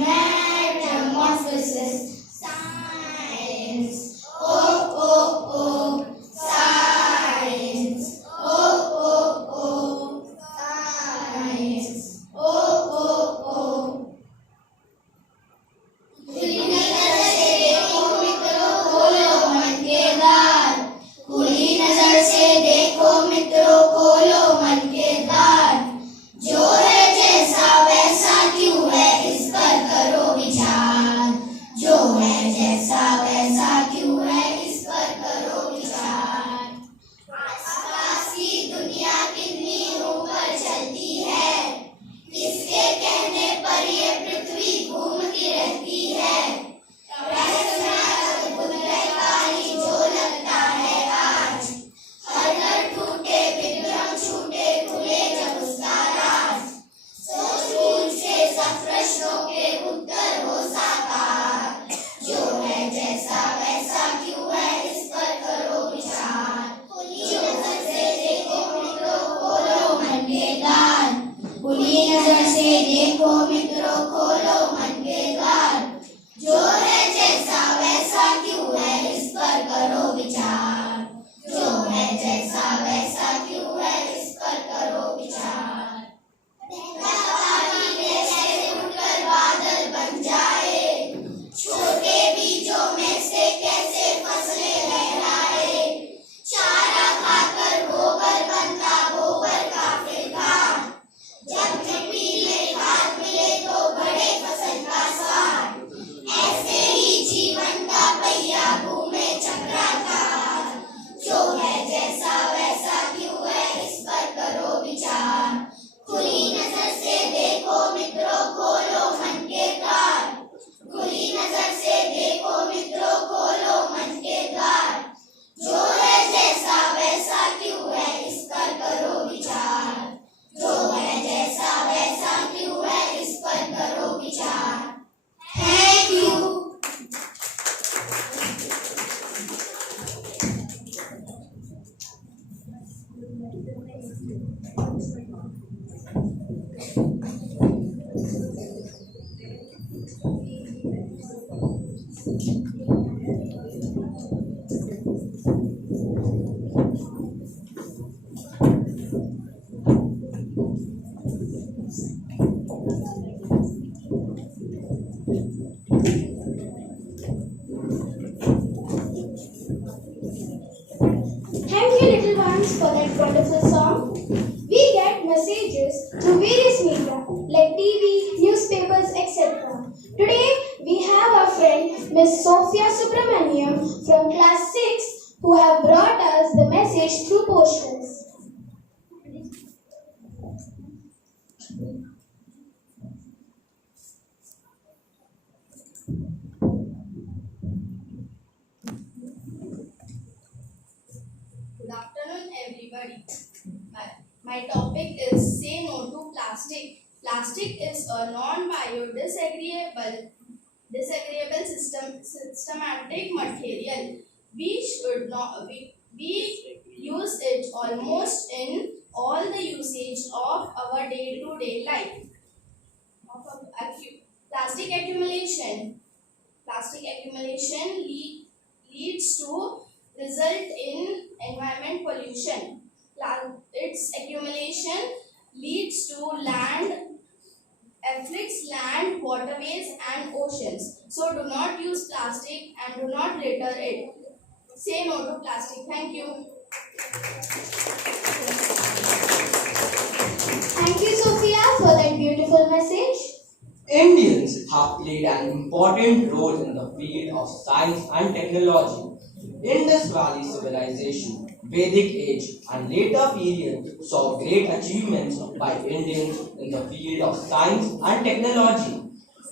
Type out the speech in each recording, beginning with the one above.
Metamorphosis. Science. Oh, oh, oh. Science. Oh, oh, oh. Science. Oh, oh, oh. खुली नजर से देखो मित्रों, खोलो मन के द्वार। खुली नजर से देखो मित्रों, खोलो मन के द्वार। जो है जैसा वैसा क्यों है, इस पर करो विचार। जो है जैसा वैसा क्यों है, इस पर करो विचार। आसपास की दुनिया कितनी ऊपर चलती है, किसके कहने पर ये पृथ्वी घूमती रहती है। रहस्यमय अद्भुत रहकारी जो लगता है आज। हर नर टूटे विक्रम छूटे, खुले जब उसका राज। सोच बूझ के सब प्रश्नों के उत्तर हो साकार। जो है जैसा वैसा क्यों है, इस पर करो विचार। खुली नजर से देखो मित्रों, खोलो मन के द्वार। खुली नजर से देखो मित्रों, खोलो मन के द्वार। जो है जैसा वैसा क्यों है, इस पर करो विचार। जो है जैसा वैसा क्यों है, इस पर करो विचार। पानी में से उठकर बादल बन जाए, छोटे बीजों में से कैसे फसलें लहराए। चारा खाकर गोबर बनता, गोबर का फिर खाद। जब मिट्टी में खाद मिले तो बड़े फसल का स्वाद। ऐसे ही जीवन का पहिया घूमे चक्राकार। जो है जैसा वैसा क्यों है, इस पर करो विचार। खुली नजर से देखो मित्रों, खोलो मन के द्वार। खुली नजर से देखो मित्रों, खोलो मन के द्वार। जो है जैसा वैसा क्यों है, इस पर करो विचार। जो है जैसा वैसा क्यों है, इस पर करो विचार। Thank you. Thank you, little ones, for that wonderful song. We get messages through various media like TV, newspapers, etc. Today, we have our friend Miss Sophia Subramaniam from class 6 who have brought us the message through posters. Good afternoon, everybody. My topic is say no to plastic. Plastic is a non-biodegradable systematic material. We use it almost in all the usage of our day-to-day life. Plastic accumulation. Plastic accumulation leads to result in environment pollution. Its accumulation leads to afflicts land, waterways and oceans. So do not use plastic and do not litter it. Say no to plastic. Thank you. Thank you, Sophia, for that beautiful message. Indians have played an important role in the field of science and technology. Indus Valley civilization, Vedic age, and later period saw great achievements by Indians in the field of science and technology.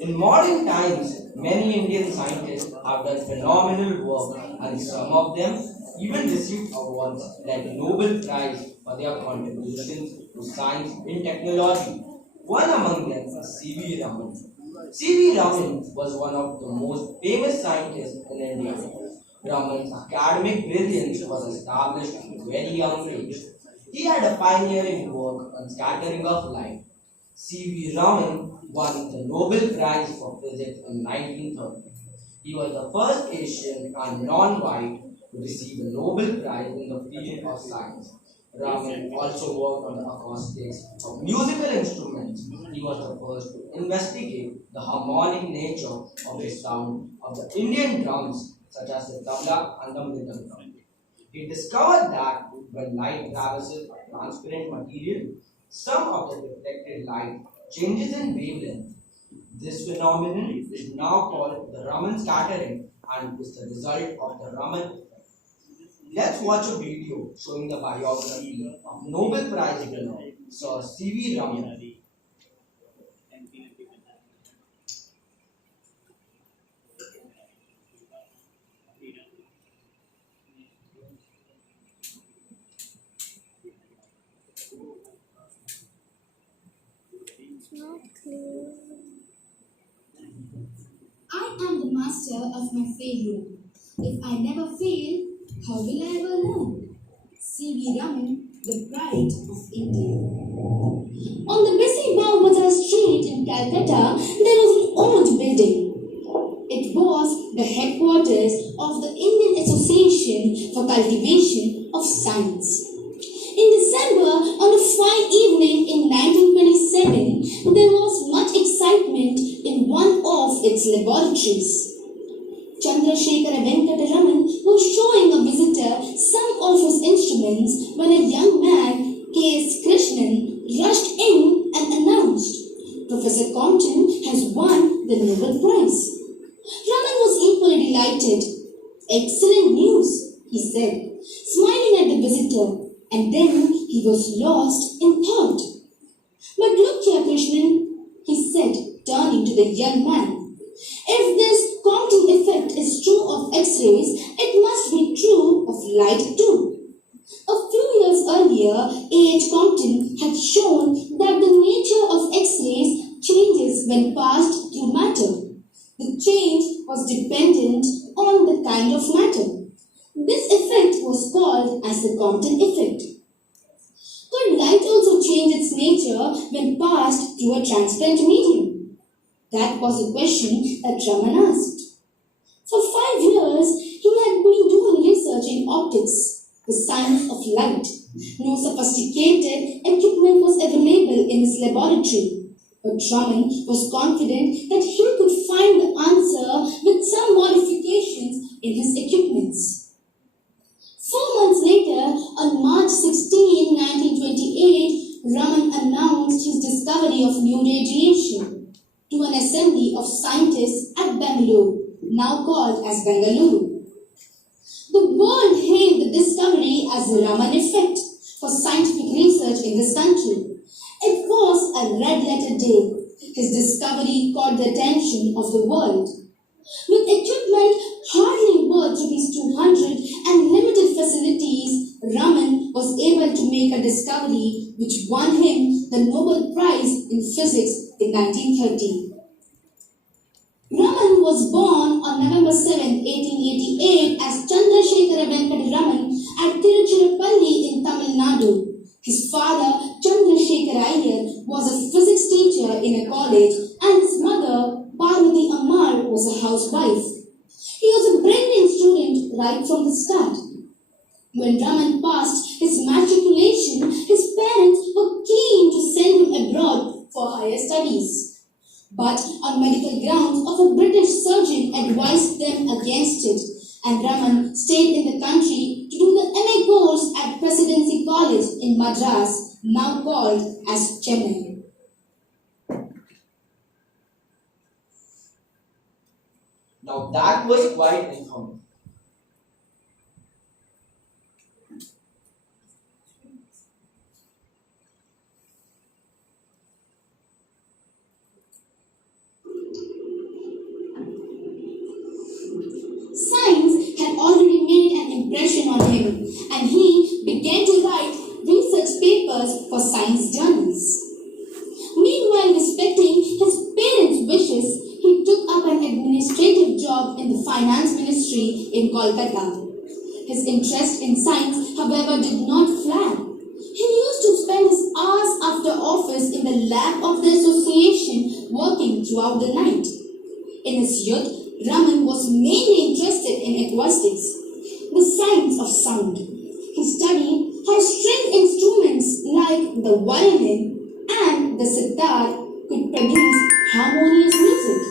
In modern times, many Indian scientists have done phenomenal work, and some of them even received awards like the Nobel Prize for their contributions to science and technology. One among them is C.V. Raman. C.V. Raman was one of the most famous scientists in India. Raman's academic brilliance was established at a very young age. He had a pioneering work on scattering of light. C.V. Raman won the Nobel Prize for Physics in 1930. He was the first Asian and non-white to receive a Nobel Prize in the field of science. Raman also worked on the acoustics of musical instruments. He was the first to investigate the harmonic nature of the sound of the Indian drums, such as the tabla and the mridang drum. He discovered that when light traverses a transparent material, some of the reflected light changes in wavelength. This phenomenon is now called the Raman scattering and is the result of the Raman effect. Let's watch a video showing the biography of Nobel Prize winner Sir C.V. Raman. I am the master of my failure. If I never fail, how will I ever learn? C.V. Raman, the pride of India. On the busy Baumata Street in Calcutta, there was an old building. It was the headquarters of the Indian Association for Cultivation of Science. In December, on a fine evening in 1927, there was much excitement in one of its laboratories. Chandrasekhara Venkata Raman was showing a visitor some of his instruments when a young man, K.S. Krishnan, rushed in and announced, "Professor Compton has won the Nobel Prize." Raman was equally delighted. "Excellent news," he said, smiling at the visitor, and then he was lost in thought. "But look here, Krishnan," he said, turning to the young man. "If this Compton effect is true of X-rays, it must be true of light too." A few years earlier, A.H. Compton had shown that the nature of X-rays changes when passed through matter. The change was dependent on the kind of matter. This effect was called as the Compton effect. Could light also change its nature when passed through a transparent medium? That was a question that Raman asked. For 5 years, he had been doing research in optics, the science of light. No sophisticated equipment was available in his laboratory, but Raman was confident that he could find the answer with some modifications in his equipments. 4 months later, on March 16, 1928, Raman announced his discovery of new radiation to an assembly of scientists at Bangalore, now called as Bengaluru. The world hailed the discovery as the Raman effect for scientific research in this country. It was a red-letter day. His discovery caught the attention of the world. With equipment hardly worth ₹200 and limited facilities, Raman was able to make a discovery which won him the Nobel Prize in Physics in 1930. Raman was born on November 7, 1888 as Chandrasekhara Venkata Raman at Tiruchirappalli in Tamil Nadu. His father, Chandrasekhara Iyer, was a physics teacher in a college and his mother, Parvati Ammal, was a housewife. He was a brilliant student right from the start. When Raman passed his matriculation, his parents were keen to send him abroad for higher studies. But on medical grounds of a British surgeon advised them against it, and Raman stayed in the country to do the MA course at Presidency College in Madras, now called as Chennai. Now that was quite informative. Science had already made an impression on him, and he began to write research papers for science journals. Meanwhile, respecting his parents' wishes, he took up an administrative job in the finance ministry in Kolkata. His interest in science, however, did not flag. He used used to spend his hours after office in the lab of the association working throughout the night. In his youth, Raman was mainly interested in acoustics, the science of sound. He studied how string instruments like the violin and the sitar could produce harmonious music.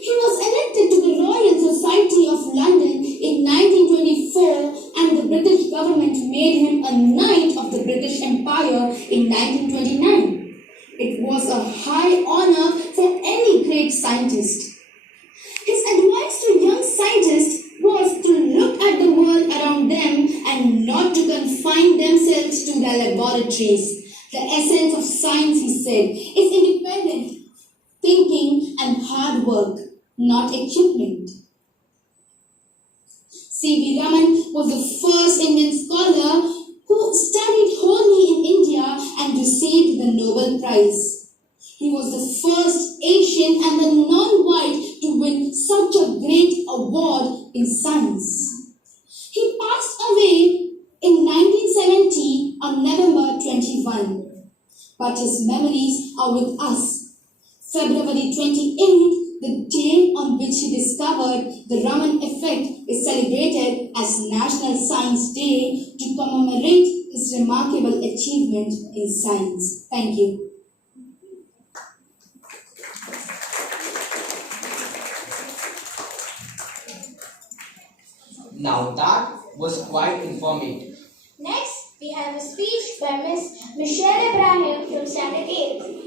He was elected to the Royal Society of London in 1924 and the British government made him a Knight of the British Empire in 1929. It was a high honor for any great scientist. His advice to young scientists was to look at the world around them and not to confine themselves to their laboratories. The essence of science, he said, is independent thinking and hard work, not equipment. C.V. Raman was the first Indian scholar who studied wholly in India and received the Nobel Prize. He was the first Asian and the non-white to win such a great award in science. He passed away in 1970 on November 21, but his memories are with us. February 28th, the day on which he discovered the Raman effect, is celebrated as National Science Day to commemorate his remarkable achievement in science. Thank you. Now that was quite informative. Next, we have a speech by Miss Michelle Ibrahim from Standard 8th.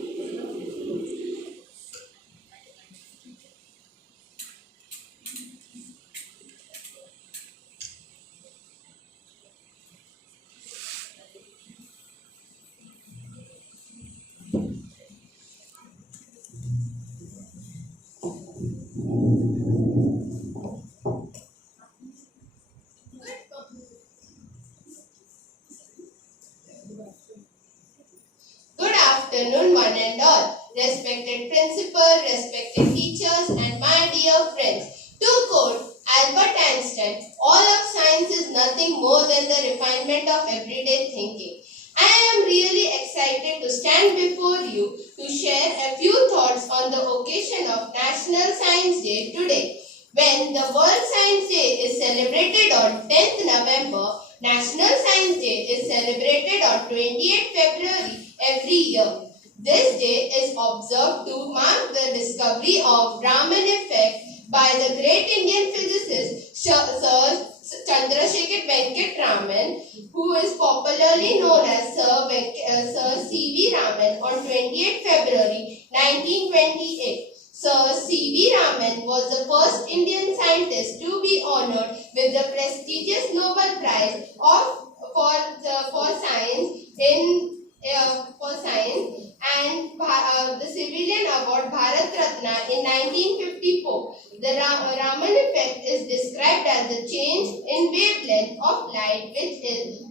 Good afternoon, one and all. Respected principal, respected teachers, and my dear friends. To quote Albert Einstein, all of science is nothing more than the refinement of everyday thinking. I am really excited to stand before you to share a few thoughts on the occasion of National Science Day today. When the World Science Day is celebrated on 10th November, National Science Day is celebrated on 28th February every year. This day is observed to mark the discovery of Raman effect by the great Indian physicist Sir Chandrasekhar Venkat Raman, who is popularly known as Sir C.V. Raman, on 28th February 1928. Sir C.V. Raman was the first Indian scientist to be honored with the prestigious Nobel Prize for science and the civilian award Bharat Ratna in 1954. The Raman effect is described as the change in wavelength of light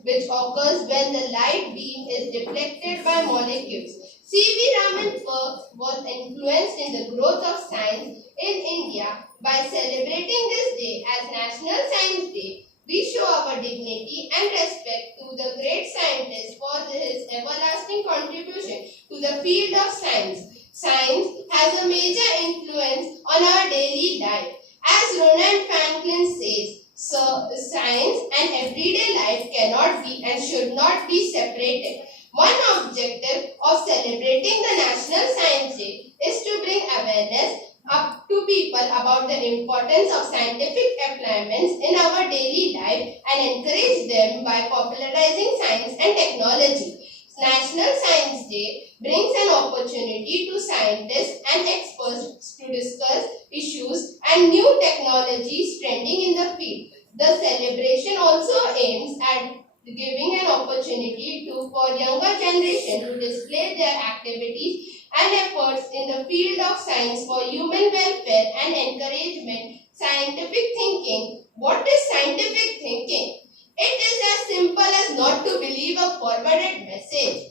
which occurs when the light beam is deflected by molecules. C.V. Raman's work was influenced in the growth of science in India. By celebrating this day as National Science Day, we show our dignity and respect to the great scientist for his everlasting contribution to the field of science. Science has a major influence on our daily life. As Roland Franklin says, science and everyday life cannot be and should not be separated. One objective of celebrating the National Science Day is to bring awareness up to people about the importance of scientific appliances in our daily life and encourage them by popularizing science and technology. National Science Day brings an opportunity to scientists and experts to discuss issues and new technologies trending in the field. The celebration also aims at giving an opportunity for younger generation to display their activities and efforts in the field of science for human welfare and encouragement. Scientific thinking. What is scientific thinking? It is as simple as not to believe a forwarded message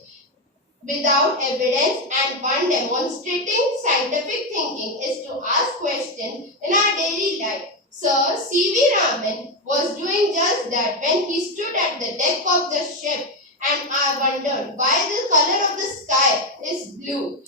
without evidence, and one demonstrating scientific thinking is to ask questions in our daily life. Sir C.V. Raman was doing just that when he stood at the deck of the ship and have wondered why the color of the sky is blue.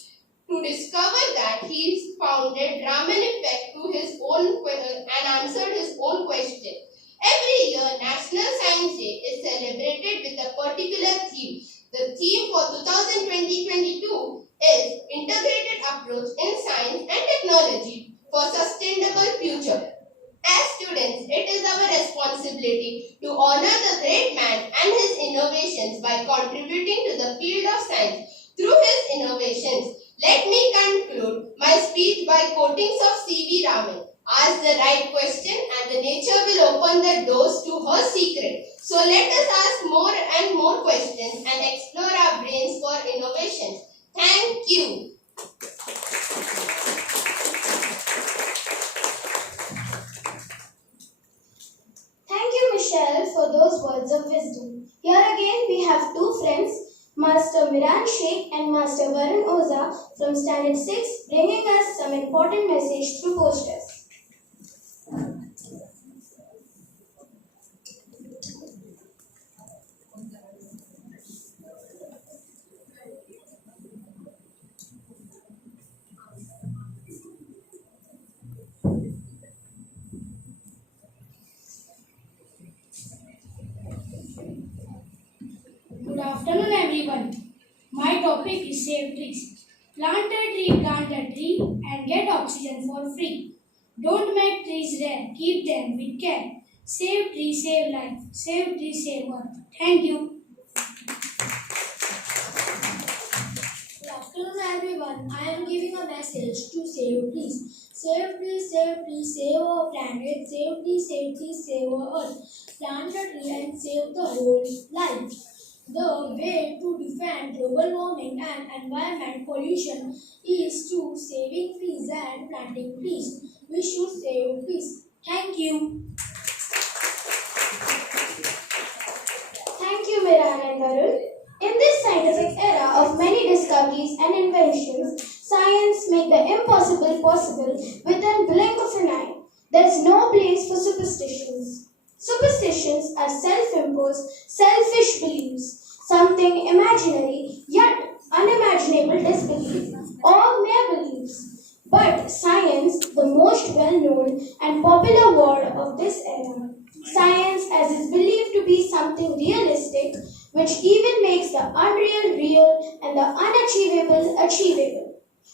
To discover that, he founded Raman effect to his own and answered his own question. Every year, National Science Day is celebrated with a particular theme. The theme for 2022 is Integrated Approach in Science and Technology for Sustainable Future. As students, it is our responsibility to honor the great man and his innovations by contributing to the field of science through his innovations. Let me conclude my speech by quoting of C.V. Raman. Ask the right question and the nature will open the doors to her secret. So let us ask more and more questions and explore our brains for innovation. Thank you. Thank you, Michelle, for those words of wisdom. Here again, we have two friends, Master Miran Sheikh and Master Varun Oza from Standard 6, bringing us some important message through posters. Good afternoon, everyone. My topic is save trees. Plant a tree and get oxygen for free. Don't make trees rare, keep them with care. Save tree, save life. Save tree, save earth. Thank you. Good afternoon, everyone. I am giving a message to save trees. Save trees, save our planet. Save trees, save our earth. Plant a tree and save the whole life. The way to defend global warming and environment pollution is through saving trees and planting trees. We should save trees. Thank you. Thank you, Miran and Varun. In this scientific era of many discoveries and inventions, science makes the impossible possible within blink of an eye. There is no place for superstitions. Superstitions are self-imposed, selfish beliefs, something imaginary yet unimaginable disbelief or mere beliefs. But science, the most well-known and popular word of this era, science as is believed to be something realistic, which even makes the unreal real and the unachievable achievable.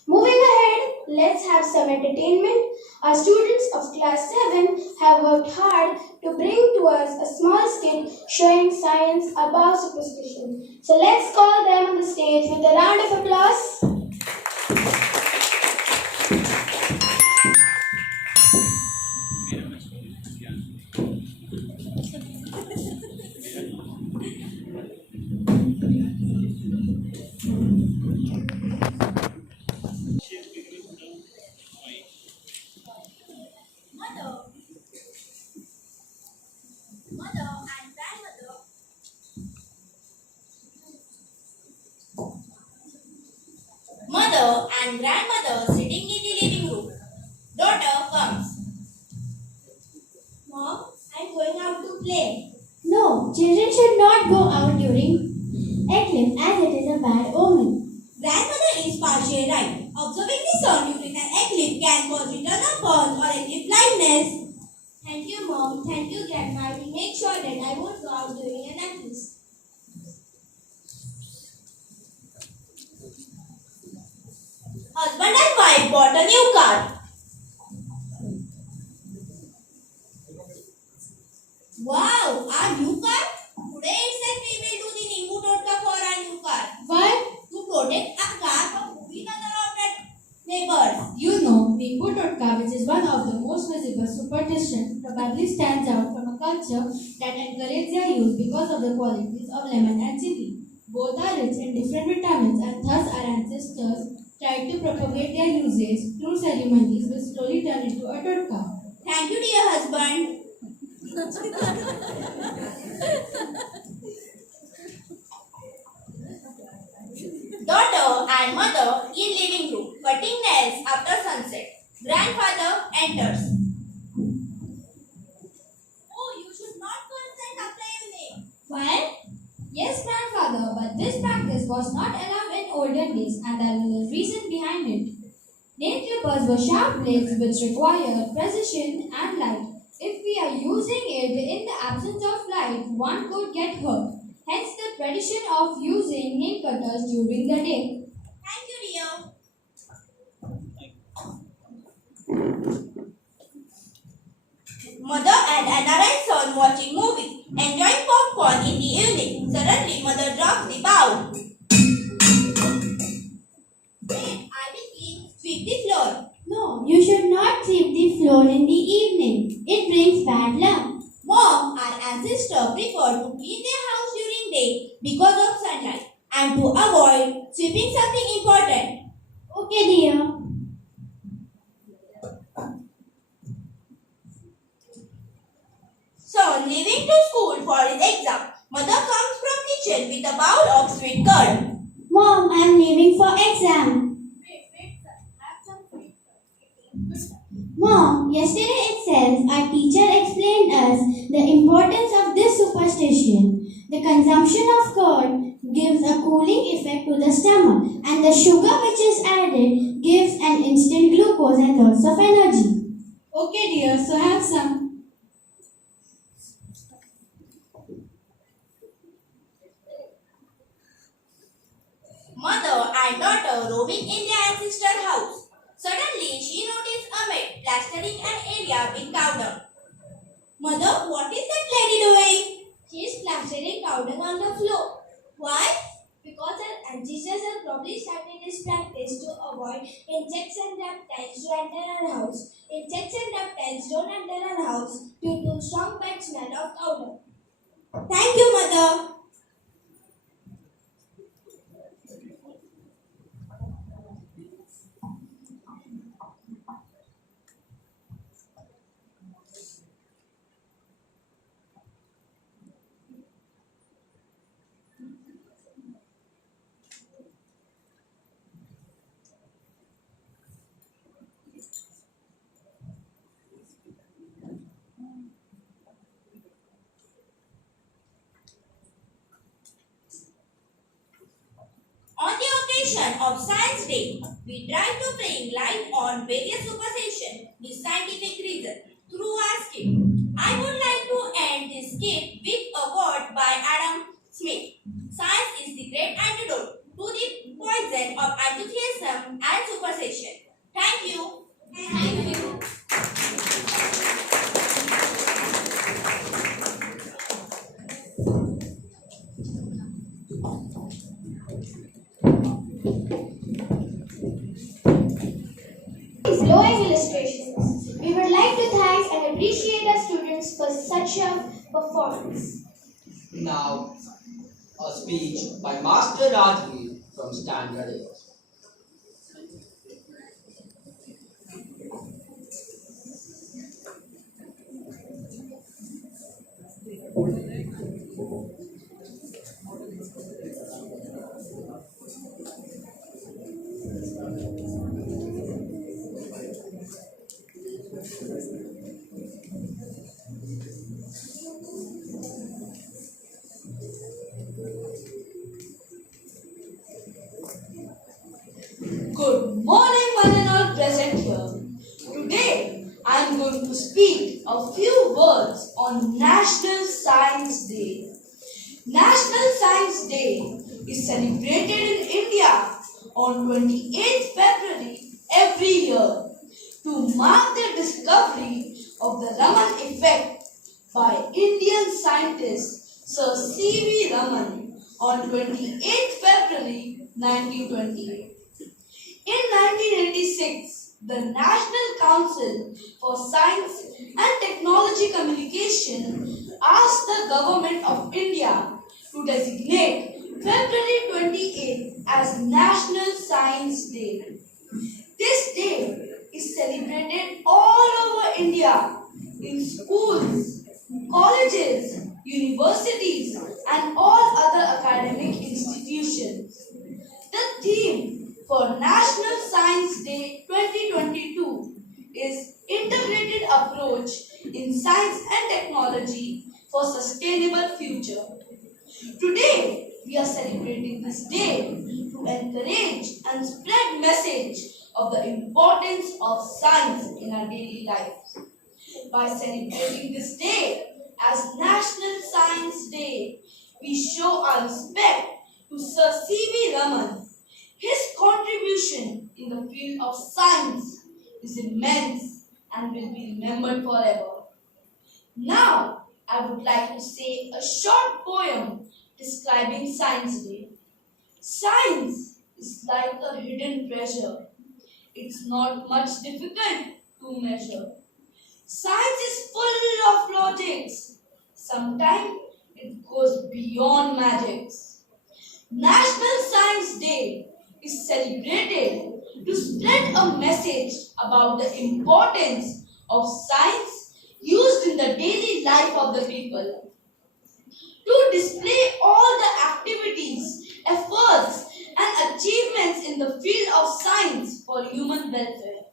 Moving ahead, let's have some entertainment. Our students of class 7 have worked hard to bring to us a small skit showing science about superstition. So let's call them on the stage with a round of applause. Mother and grandmother sitting in the living room. Daughter comes. Mom, I'm going out to play. No, children should not go out during eclipse as it is a bad omen. Grandmother is partially right. Observing the sun during an eclipse can cause return of burns or active blindness. Thank you, Mom. Thank you, Grandma. I will make sure that I won't go out during an eclipse. Husband and wife bought a new car. Wow, our new car? Today itself we will do the Nimbu Totka for our new car. Why? To protect our car from moving other object neighbors. You know, Nimbu Totka, which is one of the most visible superstitions, probably stands out from a culture that encourages their use because of the qualities of lemon and chili. Both are rich in different vitamins and thus our ancestors tried to propagate their usage through ceremonies which slowly turned into a totka. Thank you, dear husband. Daughter and mother in living room, cutting nails after sunset. Grandfather enters. Oh, you should not consent after evening. Why? Yes, grandfather, but this families, and there was a reason behind it. Nail clippers were sharp blades which require precision and light. If we are using it in the absence of light, one could get hurt. Hence the tradition of using nail cutters during the day. Thank you, dear. Mother and another son watching movie, enjoying popcorn in the evening. Suddenly, mother drops the bowl. Wait, I will sweep the floor. No, you should not sweep the floor in the evening. It brings bad luck. Mom, our ancestors preferred to clean their house during day because of sunlight and to avoid sweeping something important. Okay, dear. Son leaving to school for his exam. Mother comes from kitchen with a bowl of sweet curd. Mom, I am leaving for exam. Mom, yesterday itself our teacher explained us the importance of this superstition. The consumption of curd gives a cooling effect to the stomach, and the sugar which is added gives an instant glucose and lots of energy. Okay, dear, so have some. Mother and daughter roaming in their ancestor's house. Suddenly, she noticed a maid plastering an area with powder. Mother, what is that lady doing? She is plastering powder on the floor. Why? Because our ancestors have probably started this practice to avoid insects and reptiles to enter our house. Insects and reptiles don't enter our house due to strong bad smell of powder. Thank you, Mother. On the occasion of Science Day, we try to bring light on various superstitions with scientific reason through our skit. I would like to end this skit with a quote by Adam Smith. Science is the great antidote to the poison of enthusiasm and superstition. Thank you. Thank you. Glowing illustrations. We would like to thank and appreciate our students for such a performance. Now, a speech by Master Rajveer from Standard 8. Good morning, one and all present here. Today, I am going to speak a few words on National Science Day. National Science Day is celebrated in India on 28th February every year to mark the discovery of the Raman effect by Indian scientist Sir C.V. Raman on 28th February 1928. In 1986, the National Council for Science and Technology Communication asked the Government of India to designate February 28 as National Science Day. This day is celebrated all over India in schools, colleges, universities, and all other academic institutions. The theme for National Science Day 2022 is Integrated Approach in Science and Technology for Sustainable Future. Today, We are celebrating this day to encourage and spread message of the importance of science in our daily lives. By celebrating this day as National Science Day, we show our respect to Sir C.V. Raman. His contribution in the field of science is immense and will be remembered forever. Now, I would like to say a short poem describing Science Day. Science is like a hidden treasure. It's not much difficult to measure. Science is full of logics. Sometimes it goes beyond magics. National Science Day is celebrated to spread a message about the importance of science used in the daily life of the people. To display all the activities, efforts, and achievements in the field of science for human welfare.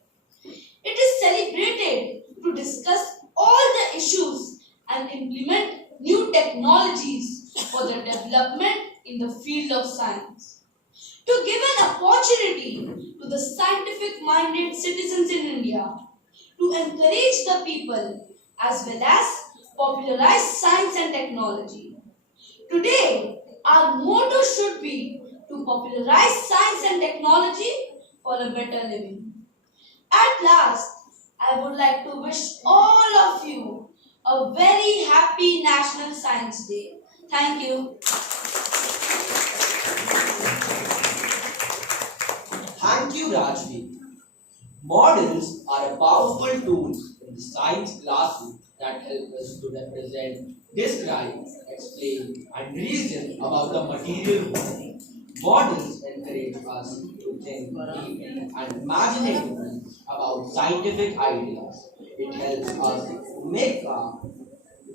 It is celebrated to discuss all the issues and implement new technologies for the development in the field of science. To give an opportunity to the scientific-minded citizens in India to encourage the people as well as popularize science and technology. Today, our motto should be to popularize science and technology for a better living. At last, I would like to wish all of you a very happy National Science Day. Thank you. Thank you, Rajvi. Models are a powerful tool in the science classroom that help us to represent, describe, explain, and reason about the material world. Models encourage us to think deeply and imaginatively about scientific ideas. It helps us to make our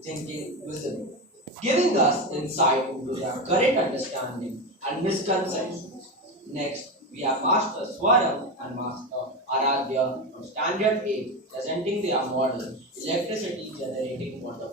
thinking visible, giving us insight into their current understanding and misconceptions. Next, we have Master Swaram and Master Aradhya from Standard 8 presenting their model electricity generating water.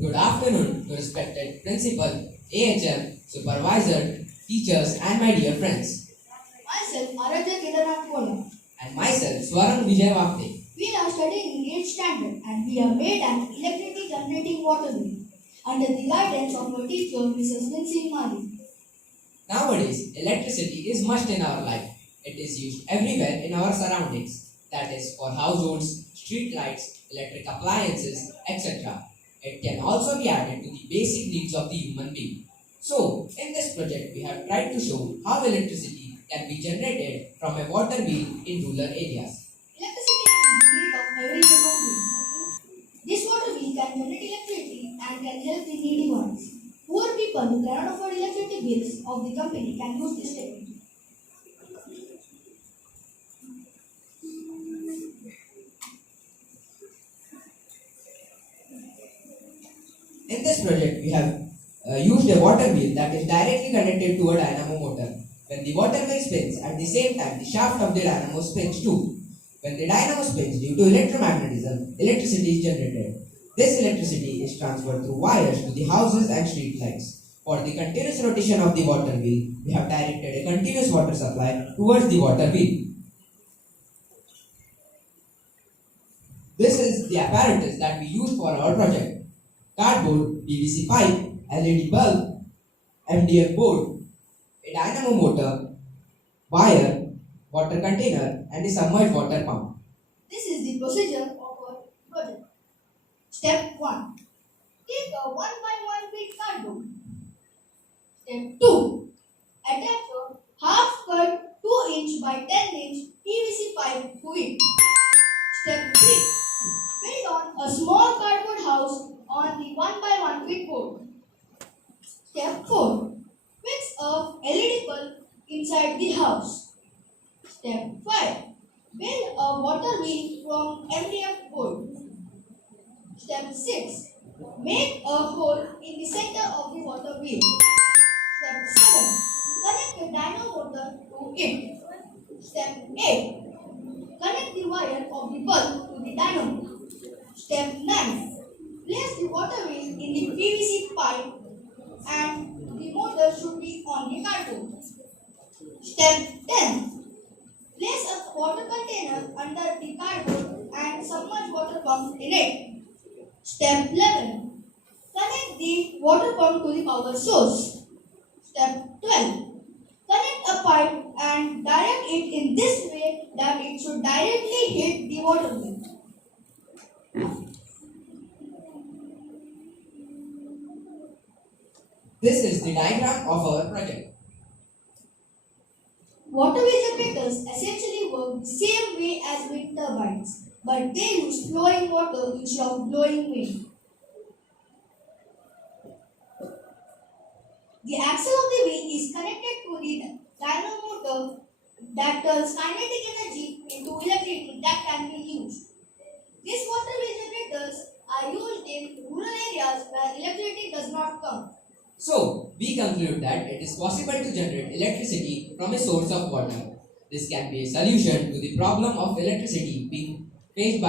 Good afternoon to respected principal, AHM, supervisor, teachers and my dear friends. Myself, Aradhya Kedarnath Kola. And myself, Swarang Vijay Vapte. We are studying in 8th standard and we have made an electricity generating water wheel under the guidance of our teacher, Mrs. Vincent Mari. Nowadays, electricity is must in our life. It is used everywhere in our surroundings. That is for households, street lights, electric appliances, etc. It can also be added to the basic needs of the human being. So, in this project, we have tried to show how electricity can be generated from a water wheel in rural areas. Electricity is the need of every human being. This water wheel can generate electricity and can help the needy ones. Poor people who cannot afford electricity bills of the company can use this technique. In this project, we have used a water wheel that is directly connected to a dynamo motor. When the water wheel spins, at the same time the shaft of the dynamo spins too. When the dynamo spins due to electromagnetism, electricity is generated. This electricity is transferred through wires to the houses and street lights. For the continuous rotation of the water wheel, we have directed a continuous water supply towards the water wheel. This is the apparatus that we use for our project. Cardboard, PVC pipe, LED bulb, MDF board, a dynamo motor, wire, water container and a submerged water pump. This is the procedure of our project. Step 1. Take a 1 by 1 feet cardboard. Step 2. Attach a half cut 2-inch by 10-inch PVC pipe to it. Step 3. Build on a small cardboard house on the 1 by 1 feet board. Step 4. Fix a LED bulb inside the house. Step 5. Build a water wheel from MDF board. Step 6. Make a hole in the center of the water wheel. Step 7. Connect the dyno motor to it. Step 8. Connect the wire of the bulb to the dynamo. Step 9. Place the water wheel in the PVC pipe and the motor should be on the cardboard. Step 10. Place a water container under the cardboard and submerge water pump in it. Step 11. Connect the water pump to the power source. Step 12. Connect a pipe and direct it in this way that it should directly hit the water wheel. This is the diagram of our project. Water wheel generators essentially work the same way as wind turbines, but they use flowing water instead of blowing wind. The axle of the wheel is connected to the dynamo motor that turns kinetic energy into electricity that can be used. These water wheel generators are used in rural areas where electricity does not come. So, we conclude that it is possible to generate electricity from a source of water. This can be a solution to the problem of electricity being faced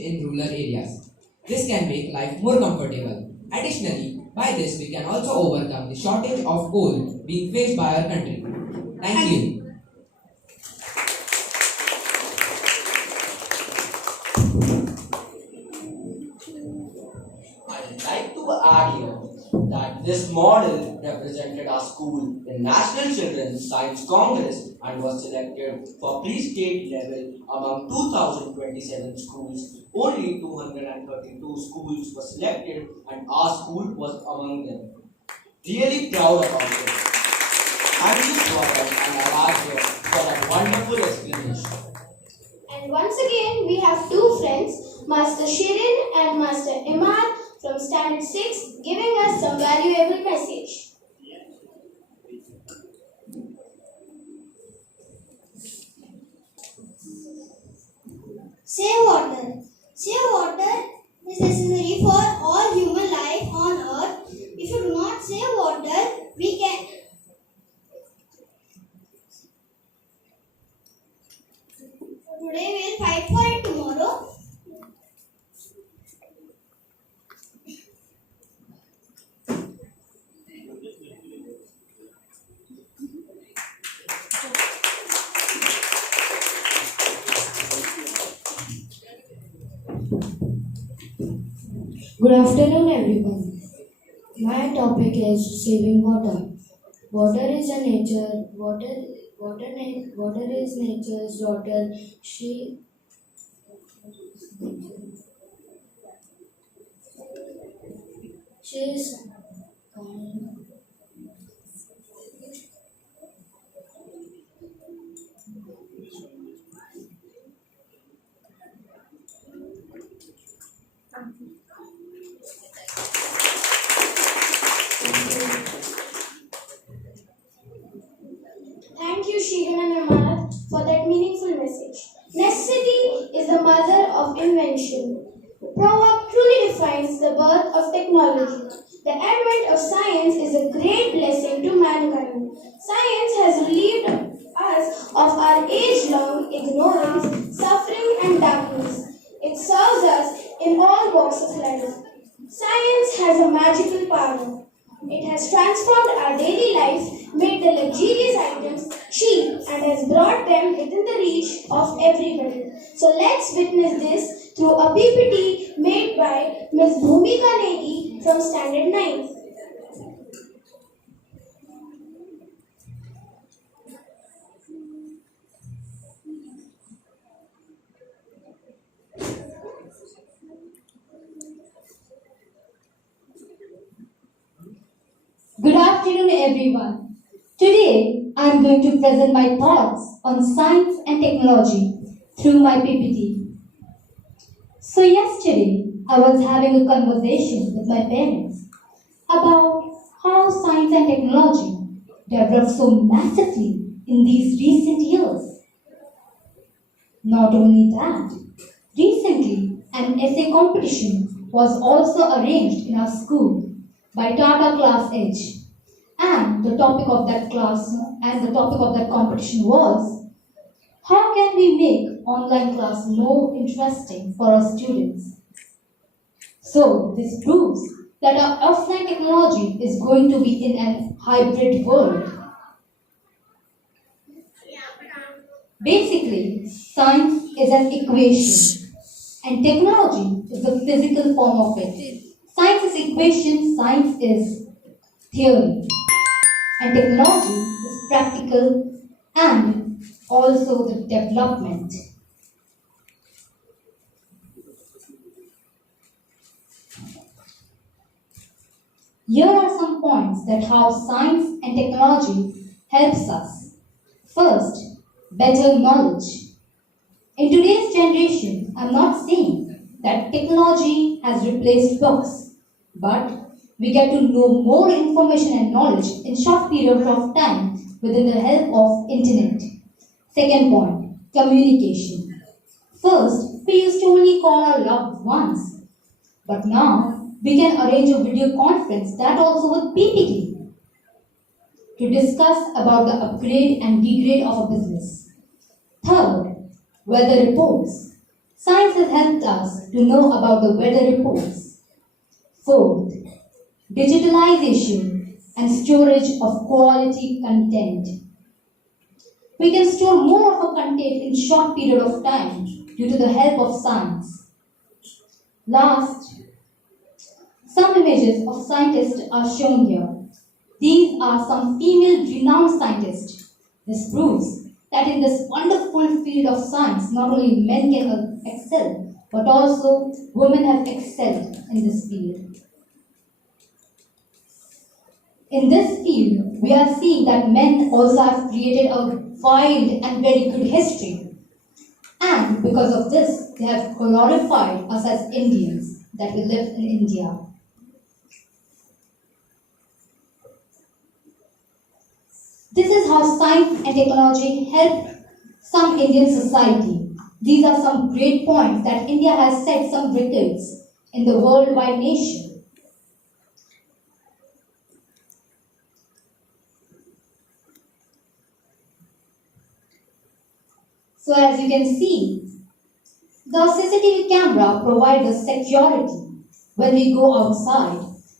in rural areas. This can make life more comfortable. Additionally, by this we can also overcome the shortage of coal being faced by our country. Thank you. I'd like to add here that this model represented our school in National Children's Science Congress and was selected for pre-state level among 2027 schools. Only 232 schools were selected and our school was among them. Really proud about it. Thank you, Gaurav and Aradhya, for that wonderful explanation. And once again, we have two friends, Master Shirin and Master Iman from Standard 6, giving us some valuable message. Save water. Save water is necessary for all human life on earth. If you do not save water, we can today we will fight for it tomorrow. Good afternoon, everyone. My topic is saving water. Water is nature's daughter. She is Thank you, Shirin and Amanat, for that meaningful message. Necessity is the mother of invention. Proverb truly defines the birth of technology. The advent of science is a great blessing to mankind. Science has relieved us of our age-long ignorance, suffering, and darkness. It serves us in all walks of life. Science has a magical power. It has transformed our daily life, made the luxurious items cheap, and has brought them within the reach of everybody. So let's witness this through a PPT made by Ms. Bhumika Negi from Standard 9. Good afternoon, everyone. Today, I am am going to present my thoughts on science and technology through my PPT. So yesterday, I was having a conversation with my parents about how science and technology developed so massively in these recent years. Not only that, recently an essay competition was also arranged in our school by Tata Class Edge. And the topic of that competition was, how can we make online class more interesting for our students? So this proves that our offline technology is going to be in an hybrid world. Basically, science is an equation and technology is the physical form of it. Science is equation, science is theory, and technology is practical and also the development. Here are some points that how science and technology helps us. First, better knowledge. In today's generation, I'm not saying that technology has replaced books, but we get to know more information and knowledge in short periods of time within the help of internet. Second point, communication. First, we used to only call our loved ones, but now we can arrange a video conference, that also with PPT, to discuss about the upgrade and degrade of a business. Third, weather reports. Science has helped us to know about the weather reports. Fourth, digitalization and storage of quality content. We can store more of a content in short period of time due to the help of science. Last, some images of scientists are shown here. These are some female renowned scientists. This proves that in this wonderful field of science, not only men can excel, but also women have excelled in this field. In this field, we are seeing that men also have created a wide and very good history. And because of this, they have glorified us as Indians, that we live in India. This is how science and technology help some Indian society. These are some great points that India has set some records in the worldwide nation. So as you can see, the CCTV camera provides us security when we go outside,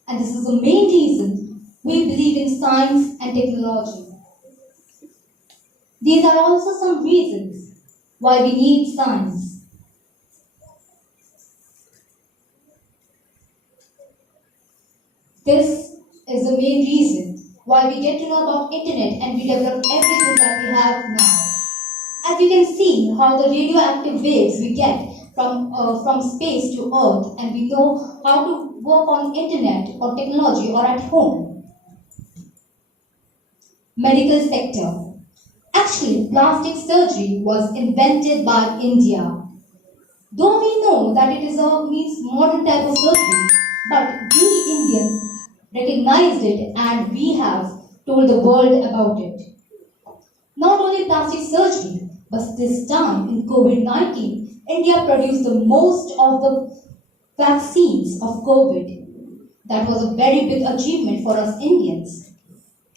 and this is the main reason we believe in science and technology. These are also some reasons why we need science. This is the main reason why we get to know about internet and we develop everything that we have now. As you can see how the radioactive waves we get from space to earth, and we know how to work on internet or technology or at home. Medical sector. Actually, plastic surgery was invented by India. Though we know that it is a modern type of surgery, but we Indians recognized it and we have told the world about it. Not only plastic surgery, but this time in COVID-19, India produced the most of the vaccines of COVID. That was a very big achievement for us Indians.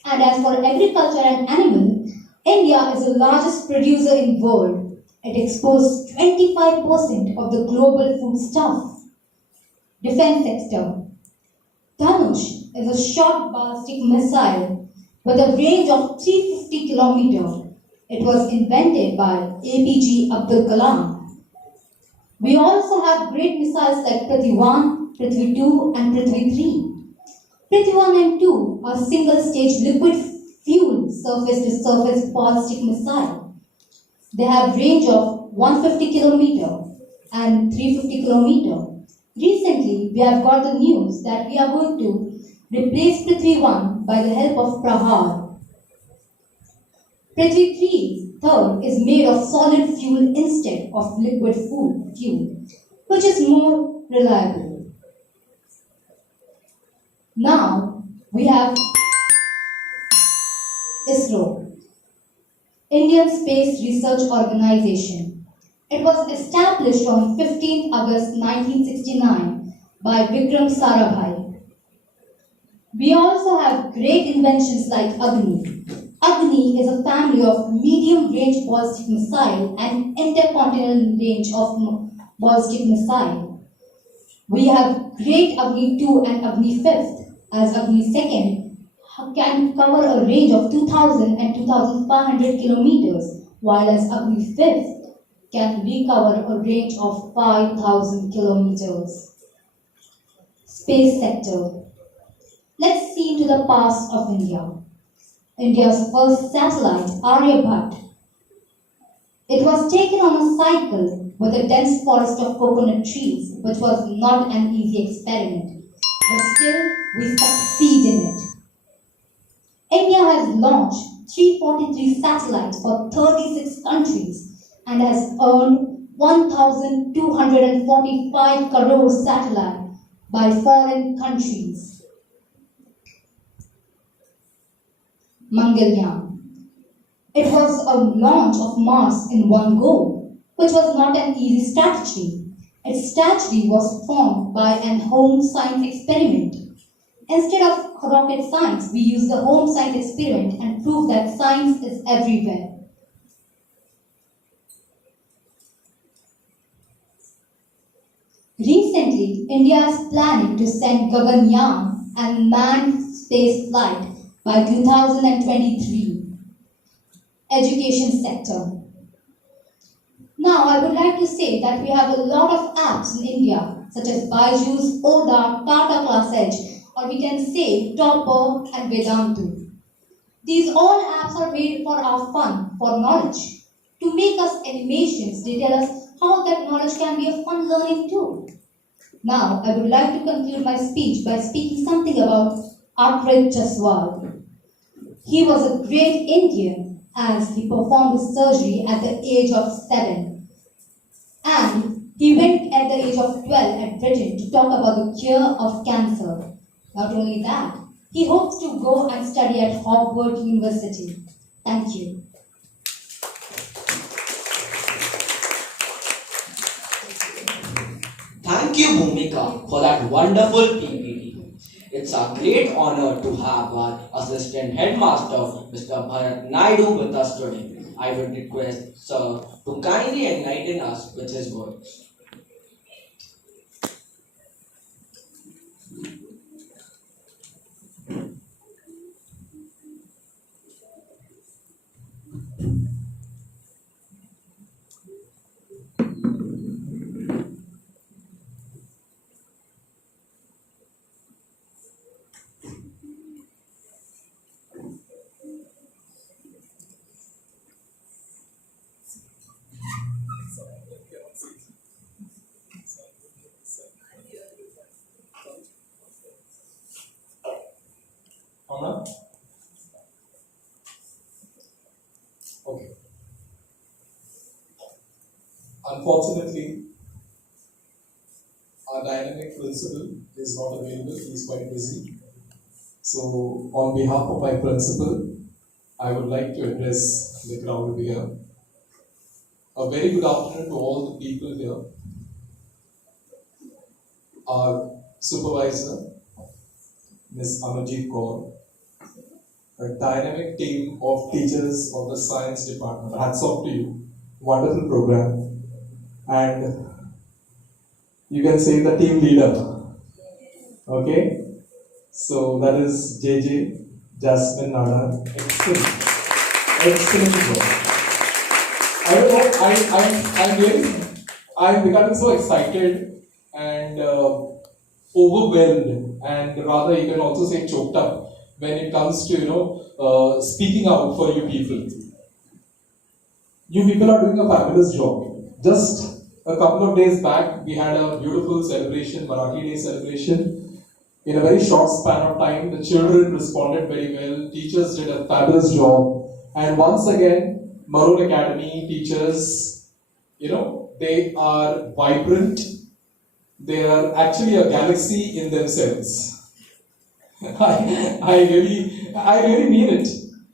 And as for agriculture and animal, India is the largest producer in the world. It exports 25% of the global foodstuff. Defense sector. Dhanush is a short ballistic missile with a range of 350 kilometers. It was invented by APJ Abdul Kalam. We also have great missiles like Prithvi 1, Prithvi 2 and Prithvi 3. Prithvi 1 and 2 are single-stage liquid fuel surface-to-surface ballistic missile. They have range of 150 km and 350 km. Recently, we have got the news that we are going to replace Prithvi 1 by the help of Prahar. Prithvi 3, third, is made of solid fuel instead of liquid fuel, which is more reliable. Now we have ISRO, Indian Space Research Organization. It was established on 15 August 1969 by Vikram Sarabhai. We also have great inventions like Agni. Agni is a family of medium-range ballistic missile and intercontinental range of ballistic missile. We have great Agni 2 and Agni 5th, as Agni 2nd can cover a range of 2,000 and 2,500 kilometers, while as Agni 5th can recover a range of 5,000 kilometers. Space sector. Let's see into the past of India. India's first satellite, Aryabhat. It was taken on a cycle with a dense forest of coconut trees, which was not an easy experiment, but still we succeed in it. India has launched 343 satellites for 36 countries and has earned 1,245 crore satellites by foreign countries. Mangalyaan. It was a launch of Mars in one go, which was not an easy strategy. Its strategy was formed by an home science experiment. Instead of rocket science, we used the home science experiment and proved that science is everywhere. Recently, India is planning to send Gaganyaan and manned space flight by 2023. Education sector. Now, I would like to say that we have a lot of apps in India, such as Byju's, Oda, Tata ClassEdge, or we can say Topper and Vedantu. These all apps are made for our fun, for knowledge. To make us animations, they tell us how that knowledge can be a fun learning too. Now, I would like to conclude my speech by speaking something about Arpit Jaswal. He was a great Indian as he performed his surgery at the age of 7. And he went at the age of 12 at Britain to talk about the cure of cancer. Not only that, he hopes to go and study at Harvard University. Thank you. Thank you, Bhumika, for that wonderful PPT. It's a great honor to have our Assistant Headmaster, Mr. Bharat Naidu, with us today. I would request Sir to kindly enlighten us with his words. Okay. Unfortunately, our dynamic principal is not available. He is quite busy. So, on behalf of my principal, I would like to address the crowd over here. A very good afternoon to all the people here. Our supervisor, Ms. Amarjeet Kaur, a dynamic team of teachers of the science department. Hats off to you. Wonderful program. And you can say the team leader. Okay? So that is JJ, Jasmine Nada. Excellent. Excellent job. I don't know, I'm becoming so excited and overwhelmed, and rather you can also say choked up when it comes to speaking out for you people. You people are doing a fabulous job. Just a couple of days back, we had a beautiful celebration, Marathi Day celebration. In a very short span of time, the children responded very well. Teachers did a fabulous job. And once again, Maroon Academy teachers, they are vibrant. They are actually a galaxy in themselves. I really mean it.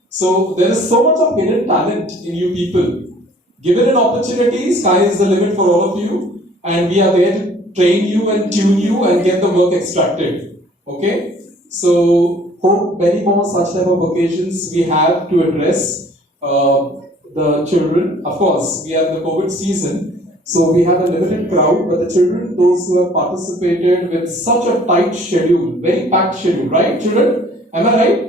So there is so much of hidden talent in you people. Given an opportunity, sky is the limit for all of you, and we are there to train you and tune you and get the work extracted. Okay? So hope many more such type of occasions we have to address the children. Of course, we are in the COVID season, so we have a limited crowd, but the children, those who have participated with such a tight schedule, very packed schedule, right, children? Am I right?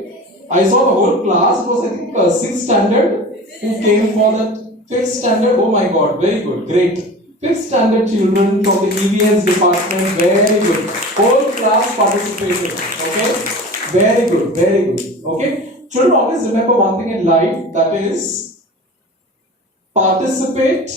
I saw the whole class. It was, I think, 6th standard who came for that 5th standard. Oh my God, very good, great. 5th standard children from the EVS department, very good. Whole class participated. Okay, very good, very good. Okay, children, always remember one thing in life, that is participate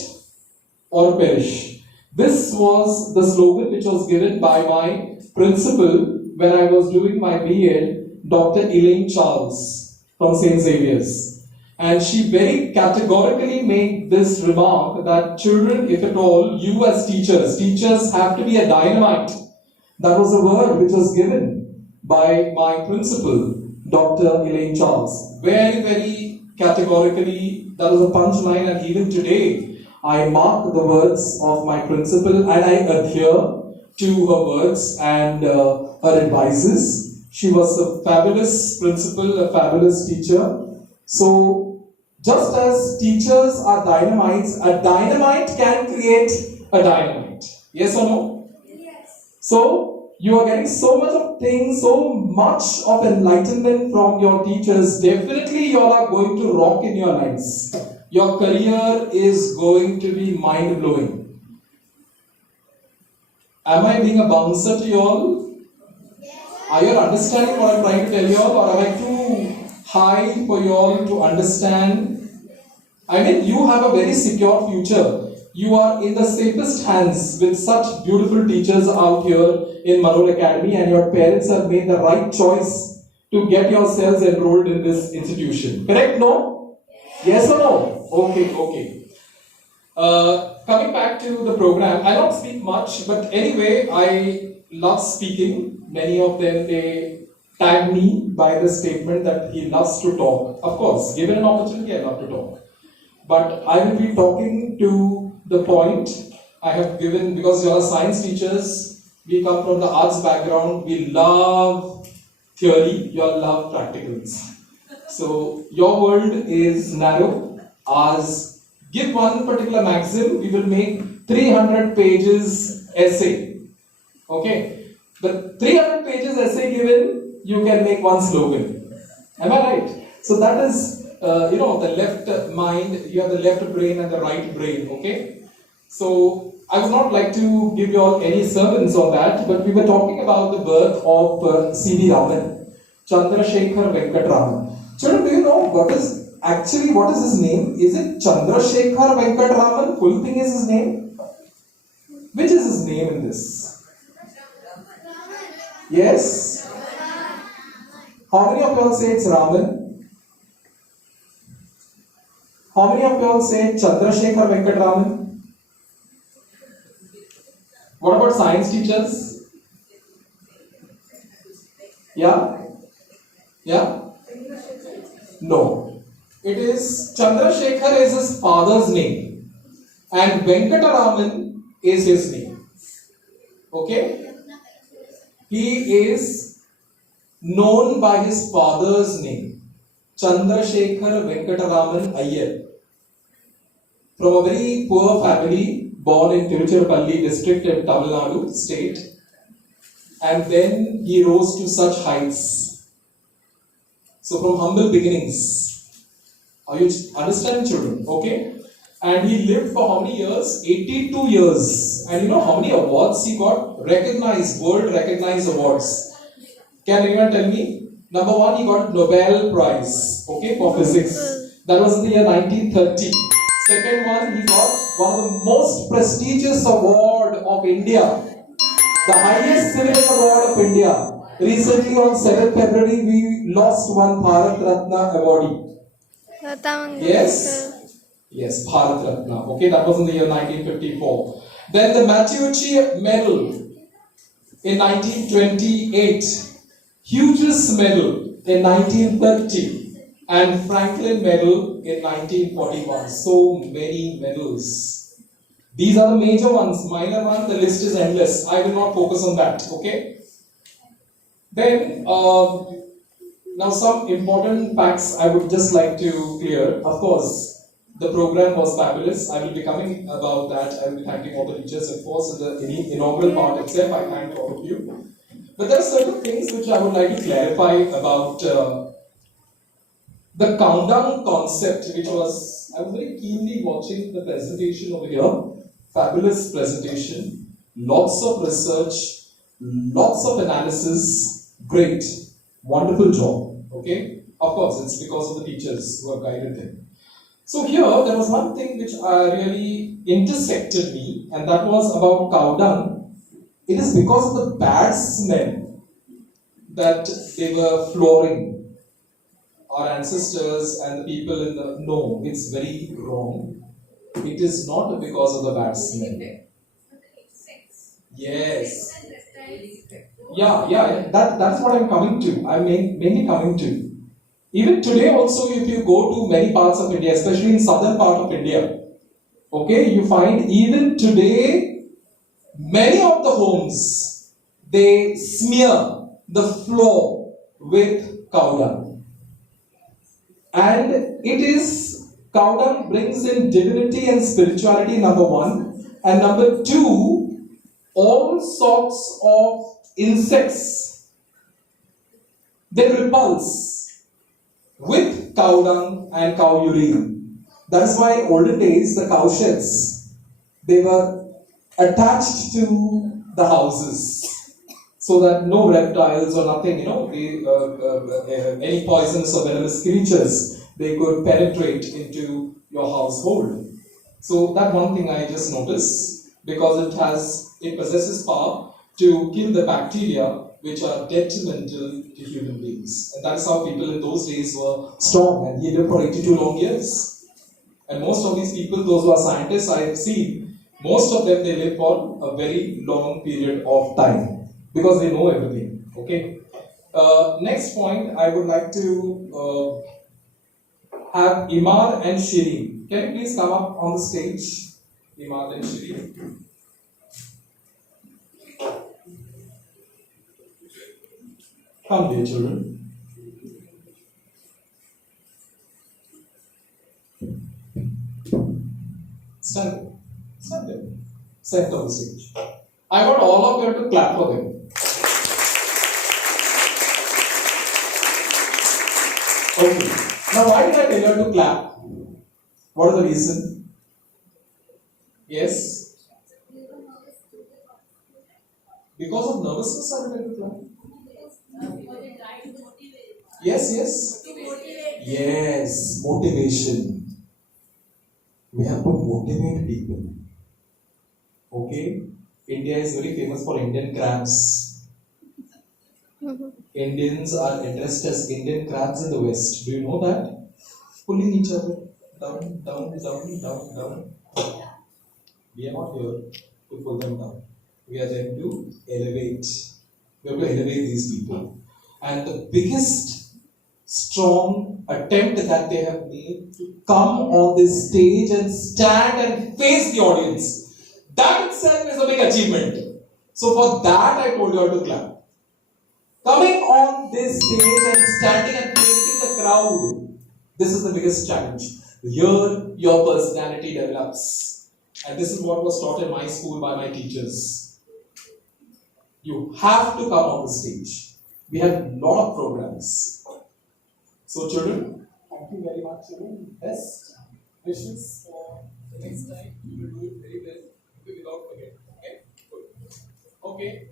or perish. This was the slogan which was given by my principal when I was doing my B.Ed, Dr. Elaine Charles from St. Xavier's. And she very categorically made this remark that children, if at all, you as teachers have to be a dynamite. That was a word which was given by my principal, Dr. Elaine Charles. Very, very categorically, that was a punchline, and even today, I mark the words of my principal and I adhere to her words and her advices. She was a fabulous principal, a fabulous teacher. So, just as teachers are dynamites, a dynamite can create a dynamite. Yes or no? Yes. So, you are getting so much of things, so much of enlightenment from your teachers. Definitely, you all are going to rock in your lives. Your career is going to be mind-blowing. Am I being a bouncer to you all? Are you all understanding what I'm trying to tell you all, or am I too high for you all to understand? I mean, you have a very secure future. You are in the safest hands with such beautiful teachers out here in Maroon Academy, and your parents have made the right choice to get yourselves enrolled in this institution. Correct? No? Yes or no? Okay. Coming back to the program, I don't speak much, but anyway, I love speaking. Many of them, they tag me by the statement that he loves to talk. Of course, given an opportunity, I love to talk. But I will be talking to the point I have given, because you are science teachers, we come from the arts background, we love theory, you all love practicals. So, your world is narrow. Ours, give one particular maxim, we will make 300 pages essay. Okay? The 300 pages essay given, you can make one slogan. Am I right? So that is, the left mind, you have the left brain and the right brain, okay? So I would not like to give you all any sermons on that, but we were talking about the birth of C.V. Raman, Chandrasekhar Venkat Raman. Children, do you know what is his name? Is it Chandrasekhar Venkat Raman? Full thing is his name? Which is his name in this? Yes? How many of you all say it's Raman? How many of you all say Chandrasekhar Venkat Raman? What about science teachers? Yeah? No. It is Chandrasekhar is his father's name, and Venkataraman is his name. Okay? He is known by his father's name, Chandrasekhar Venkataraman Iyer. From a very poor family, born in Tiruchirappalli district in Tamil Nadu state, and then he rose to such heights. So from humble beginnings. Are you understanding, children? Okay? And he lived for how many years? 82 years. And you know how many awards he got? World recognized awards. Can anyone tell me? Number one, he got Nobel Prize, okay, for physics. That was in the year 1930. Second one, he got one of the most prestigious award of India, the highest civilian award of India. Recently on 7th February, we lost one Bharat Ratna awardee. Yes? Yes, Bharat Ratna. Okay, that was in the year 1954. Then the Matteucci Medal in 1928, Hughes Medal in 1930, and Franklin Medal in 1941. So many medals. These are the major ones. Minor ones, the list is endless. I will not focus on that. Okay. Then, now some important facts I would just like to clear. Of course, the program was fabulous. I will be coming about that. I will be thanking all the teachers, of course, in the inaugural part itself. I thank all of you. But there are certain things which I would like to clarify about the countdown concept, which was, I was very keenly watching the presentation over here. Fabulous presentation, lots of research, lots of analysis, great, wonderful job. Okay, of course, it's because of the teachers who have guided them. So here, there was one thing which really intersected me, and that was about cow dung. It is because of the bad smell that they were flooring our ancestors and the people in the. No, it's very wrong. It is not because of the bad smell. Yes. Yeah. That's what I'm coming to. I'm mainly coming to. Even today, also, if you go to many parts of India, especially in southern part of India, okay, you find even today many of the homes they smear the floor with cow dung. And it is, cow dung brings in divinity and spirituality, number one. And number two, all sorts of insects, they repulse with cow dung and cow urine. That is why in olden days, the cow sheds, they were attached to the houses, so that no reptiles or nothing, any poisonous or venomous creatures, they could penetrate into your household. So that one thing I just noticed, because it possesses power to kill the bacteria which are detrimental to human beings. And that's how people in those days were strong and he lived for 82 long years. And most of these people, those who are scientists, I have seen, most of them, they live for a very long period of time because they know everything. Okay. Next point, I would like to have Imad and Shireen. Can you please come up on the stage? Imad and Shireen. Come, dear children. Stand there. Stand there. Stand on the stage. I want all of you to clap for them. Okay. Now, why did I tell you to clap? What is the reason? Yes? Because of nervousness, I will tell you to clap. Yes? Yes, motivation. We have to motivate people. Okay? India is very famous for Indian crabs. Indians are addressed as Indian crabs in the West. Do you know that? Pulling each other down, down, down, down, down. We are not here to pull them down. We are there to elevate. We have to elevate these people. And the biggest strong attempt that they have made to come on this stage and stand and face the audience, that itself is a big achievement. So for that I told you all to clap. Coming on this stage and standing and facing the crowd, this is the biggest challenge. Here your personality develops. And this is what was taught in my school by my teachers. You have to come on the stage. We have a lot of programs. So children, thank you very much, children. Best wishes for the next time. You will do it very well without forgetting. Okay? Good. Okay.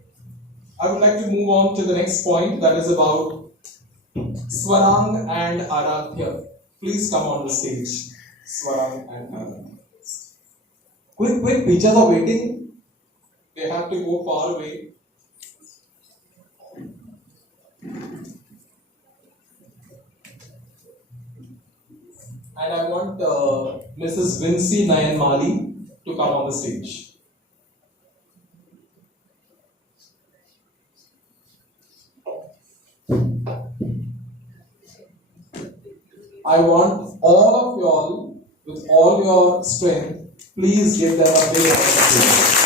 I would like to move on to the next point, that is about Swarang and Aradhya. Please come on the stage. Swarang and Aradhya. Quick, teachers are waiting. They have to go far away. And I want Mrs. Vincy Nayan Mali to come on the stage. I want all of y'all, with all your strength, please give them a big round of applause.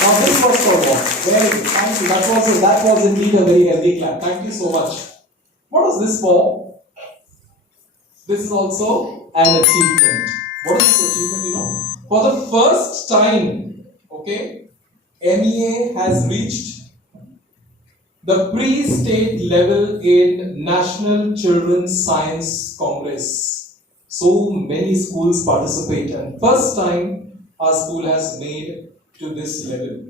Now this was for what? Very good. Thank you. That was indeed a very healthy clap. Thank you so much. What is this for? This is also an achievement. What is this achievement, you know? For the first time, okay, MEA has reached the pre-state level in National Children's Science Congress. So many schools participate, and first time our school has made to this level.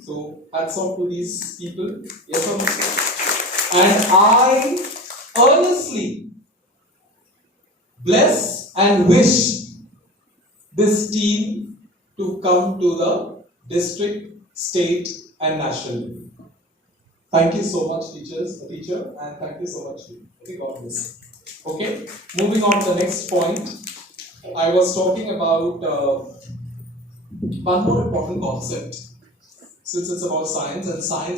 So hats off to these people. Yes or no? And I earnestly bless and wish this team to come to the district, state, and national level. Thank you so much, teacher, and thank you so much. Okay, God bless. Okay, moving on to the next point. I was talking about one more important concept. Since it's about science,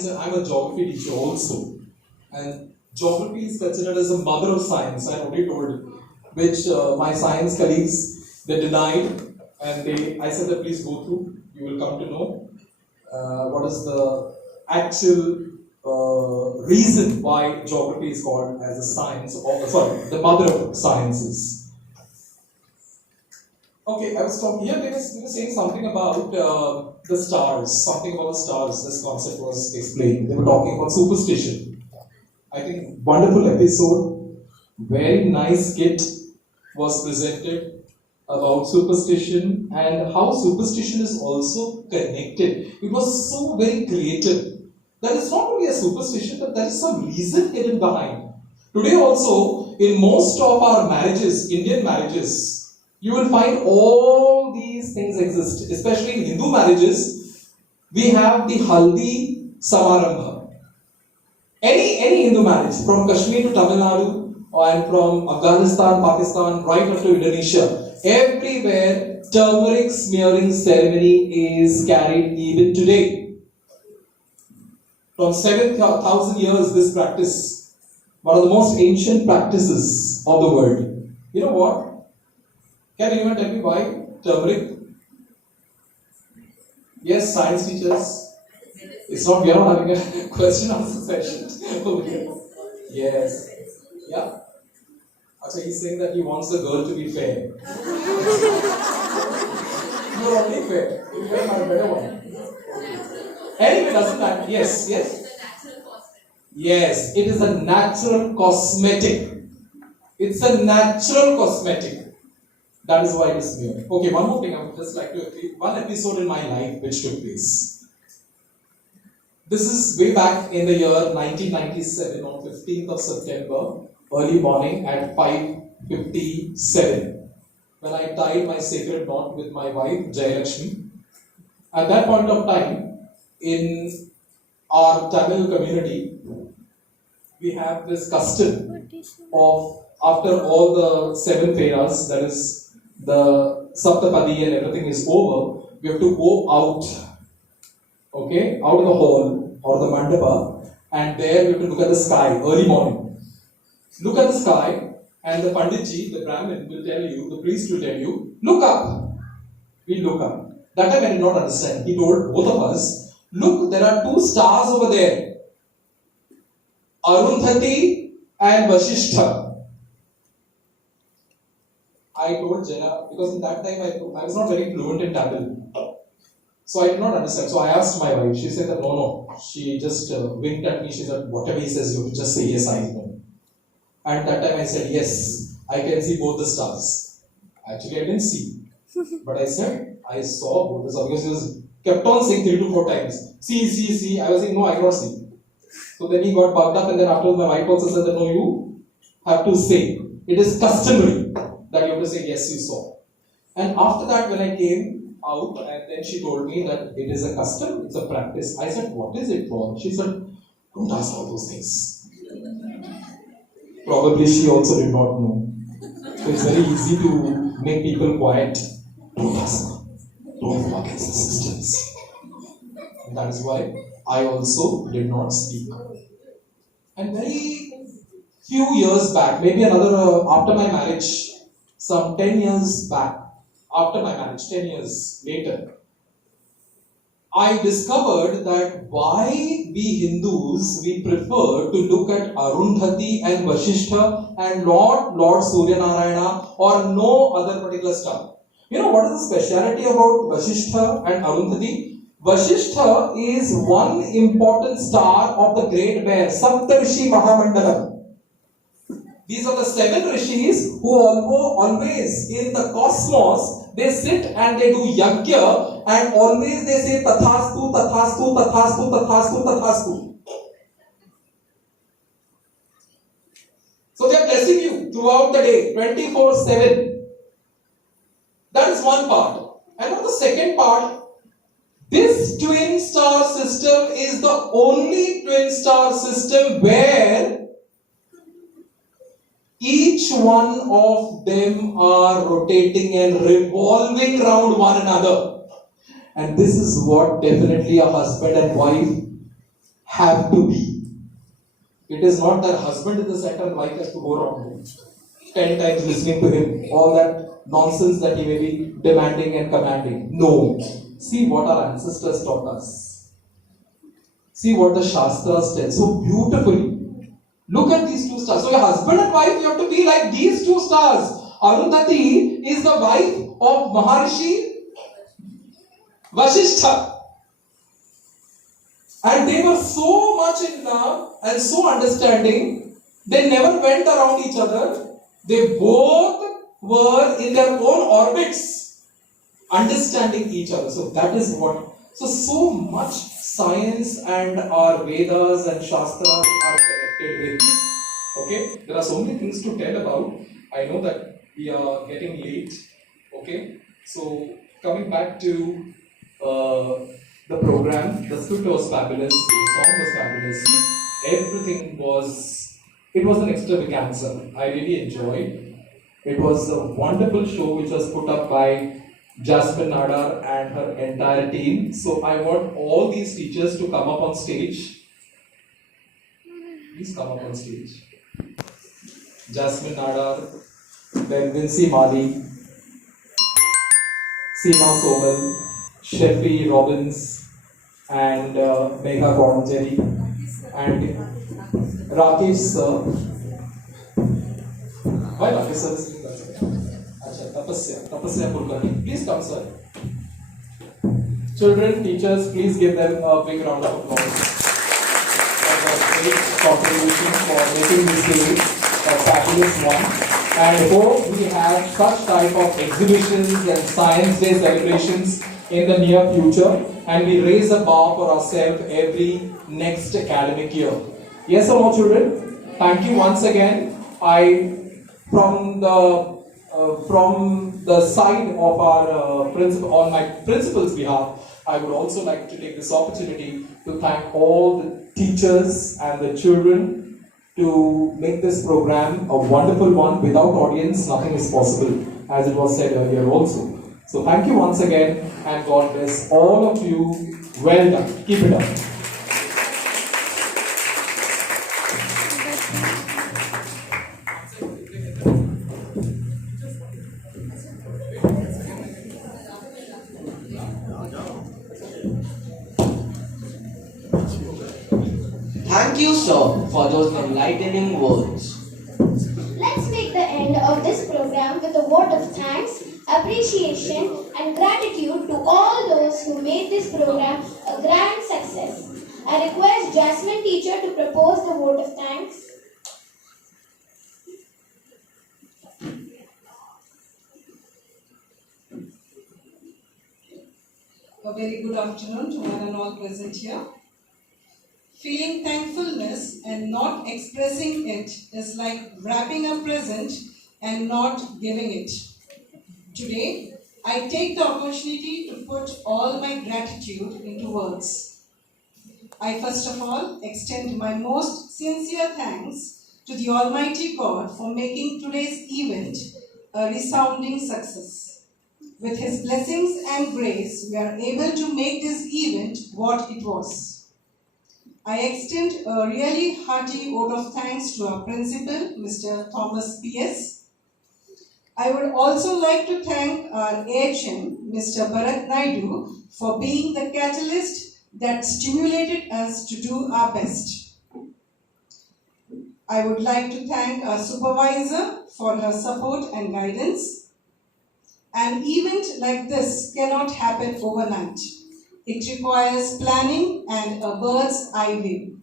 and I'm a geography teacher also. And geography is considered as the mother of science, I already told, which my science colleagues, they denied, and I said that please go through, you will come to know what is the actual reason why geography is called as a science, the mother of sciences. Okay, I was talking here, they were saying something about the stars, this concept was explained. They were talking about superstition. I think wonderful episode, very nice skit was presented about superstition and how superstition is also connected. It was so very creative. That is not only a superstition, but there is some reason hidden behind. Today also, in most of our marriages, Indian marriages, you will find all these things exist. Especially in Hindu marriages, we have the Haldi Samarambha. Any Hindu marriage, from Kashmir to Tamil Nadu, and from Afghanistan, Pakistan, right up to Indonesia, everywhere turmeric smearing ceremony is carried even today. From 7,000 years, this practice, one of the most ancient practices of the world. You know what? Can anyone tell me why turmeric? Yes, science teachers. It's not, we are not having a question answer session over here. Yes. Yeah? Actually, he's saying that he wants the girl to be fair. You're only fair. You can have a better one. Anyway, doesn't matter. Yes. Yes, it is a natural cosmetic. It's a natural cosmetic. That is why it is smeared. Okay, one more thing I would just like to one episode in my life which took place. This is way back in the year 1997 on 15th of September, early morning at 5:57, when I tied my sacred knot with my wife Jayalakshmi. At that point of time, in our Tamil community, we have this custom of after all the 7 fairas, that is the Saptapadi and everything is over, we have to go out, okay, out of the hall or the mandapa, and there we have to look at the sky early morning. Look at the sky, and the Panditji, the Brahmin, will tell you, the priest will tell you, look up. We look up. That time I did not understand. He told both of us, look, there are 2 stars over there, Arundhati and Vasishtha. I told Jenna, because in that time I was not very fluent in Tamil. So I did not understand. So I asked my wife. She said that no. She just winked at me. She said, whatever he says, you have to just say yes, I know. And that time I said, yes, I can see both the stars. Actually, I didn't see. But I said, I saw both the stars. Because he was kept on saying 3 to 4 times. See. I was saying, no, I cannot see. So then he got bugged up, and then afterwards my wife also said that no, you have to say. It is customary that you have to say, yes, you saw. And after that, when I came out, and then she told me that it is a custom, it's a practice. I said, what is it for? She said, don't ask all those things. Probably she also did not know. So it's very easy to make people quiet. Don't ask. Don't go against the systems. And that is why I also did not speak. And very few years back, maybe another after my marriage, some 10 years back, after my marriage, 10 years later, I discovered that why we Hindus, we prefer to look at Arundhati and Vasishtha and Lord Surya Narayana or no other particular star. You know what is the speciality about Vasishtha and Arundhati? Vasishtha is one important star of the Great Bear, Saptarishi Mahamandalam. These are the 7 rishis who always in the cosmos, they sit and they do yajna and always they say tathastu, tathastu, tathastu, tathastu, tathastu. So they are blessing you throughout the day, 24/7. That is one part. And on the second part, this twin star system is the only twin star system where each one of them are rotating and revolving around one another. And this is what definitely a husband and wife have to be. It is not that husband is the center and wife has to go around 10 times listening to him, all that nonsense that he may be demanding and commanding. No. See what our ancestors taught us. See what the Shastras tell so beautifully. Look at these 2 stars. So your husband and wife, you have to be like these 2 stars. Arundhati is the wife of Maharishi Vasishtha. And they were so much in love and so understanding, they never went around each other. They both were in their own orbits, understanding each other. So that is what. So much science and our Vedas and Shastras are connected with. Okay, there are so many things to tell about. I know that we are getting late. Okay, so coming back to the program, the script was fabulous, the song was fabulous, everything was, it was an extravaganza. I really enjoyed. It was a wonderful show which was put up by Jasmine Nadar and her entire team. So I want all these teachers to come up on stage. Please come up on stage. Jasmine Nadar, then Vincy Mali, Seema Somal, Sheffy Robbins, and Megha Kornjeri, and Rakesh sir. Why Rakesh sir is doing that? Tapasya Kulkarni. Please come, sir. Children, teachers, please give them a big round of applause for their great contribution for making this day a fabulous one. And hope we have such type of exhibitions and Science Day celebrations in the near future, and we raise a bar for ourselves every next academic year. Yes or no, children? Thank you once again. From the side of our on my principal's behalf, I would also like to take this opportunity to thank all the teachers and the children to make this program a wonderful one. Without audience, nothing is possible, as it was said earlier also. So thank you once again, and God bless all of you. Well done. Keep it up. Thank you, sir, for those enlightening words. Let's make the end of this program with a vote of thanks, appreciation and gratitude to all those who made this program a grand success. I request Jasmine teacher to propose the vote of thanks. A very good afternoon to one and all present here. Feeling thankfulness and not expressing it is like wrapping a present and not giving it. Today, I take the opportunity to put all my gratitude into words. I first of all extend my most sincere thanks to the Almighty God for making today's event a resounding success. With His blessings and grace, we are able to make this event what it was. I extend a really hearty vote of thanks to our principal, Mr. Thomas P.S. I would also like to thank our AHM, Mr. Bharat Naidu, for being the catalyst that stimulated us to do our best. I would like to thank our supervisor for her support and guidance. An event like this cannot happen overnight. It requires planning and a bird's eye view.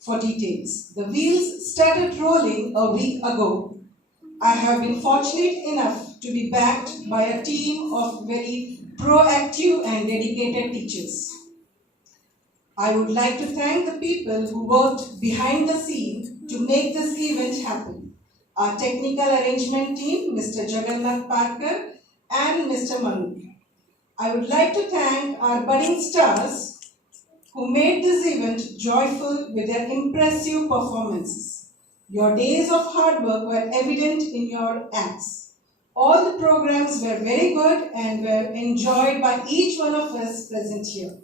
For details, the wheels started rolling a week ago. I have been fortunate enough to be backed by a team of very proactive and dedicated teachers. I would like to thank the people who worked behind the scene to make this event happen. Our technical arrangement team, Mr. Jagannath Parker and Mr. Manu. I would like to thank our budding stars who made this event joyful with their impressive performances. Your days of hard work were evident in your acts. All the programs were very good and were enjoyed by each one of us present here.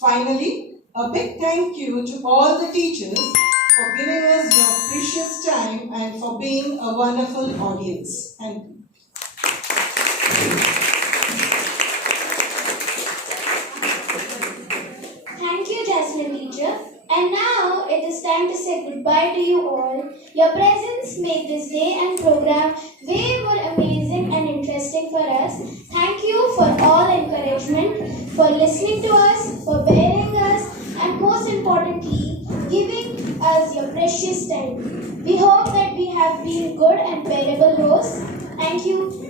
Finally, a big thank you to all the teachers for giving us your precious time and for being a wonderful audience. Thank you. Thank you, Jasmine teacher. And now it is time to say goodbye to you all. Your presence made this day and program way more amazing and interesting for us. Thank you for all encouragement, for listening to us, for bearing us, and most importantly, giving us your precious time. We hope that we have been good and bearable hosts. Thank you.